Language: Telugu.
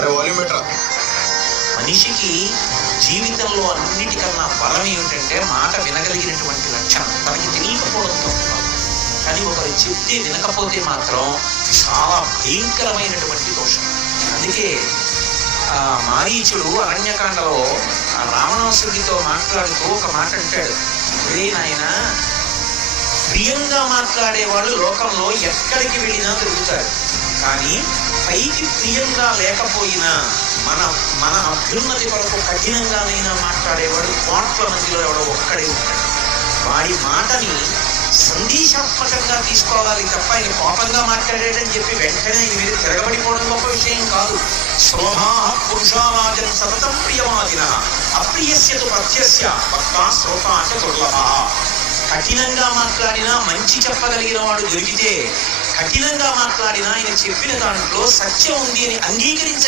అరే వాల్యూమ్ బెటర్. మనిషికి జీవితంలో అన్నిటికన్నా బలం ఏమిటంటే మాట వినగలిగినటువంటి లక్షణం. తనకి తెలియకపోవడంతో కానీ ఒకరు చెప్తే వినకపోతే మాత్రం చాలా భయంకరమైనటువంటి దోషం. అందుకే మారీచుడు అరణ్యకాండలో రావణాసుడితో మాట్లాడుతూ ఒక మాట అంటాడు, రే నాయన, ప్రియంగా మాట్లాడేవాడు లోకంలో ఎక్కడికి వెళ్ళినా దొరుకుతాడు, కానీ పైకి ప్రియంగా లేకపోయినా మన మన అభ్యున్నతి కొరకు కఠినంగానైనా మాట్లాడేవాడు కోట్ల మందిలో ఎవడో ఒక్కడే ఉంటాడు. వాడి మాటని సందేశాత్మకంగా తీసుకోవాలి తప్ప ఆయన కోపంగా మాట్లాడేటని చెప్పి వెంటనే ఈ మీద తిరగబడిపోవడం గొప్ప విషయం కాదు. శ్రోమా పురుషారాజన్ సతతం ప్రియవాదిన అప్రియస్యతు ప్రత్యస్య వక్తా శ్రోతాచ దుర్లభ. కఠినంగా మాట్లాడినా మంచి చెప్పగలిగిన వాడు దొరికితే, కఠినంగా మాట్లాడినా ఆయన చెప్పిన దాంట్లో సత్యం ఉంది అని అంగీకరించగలిగిన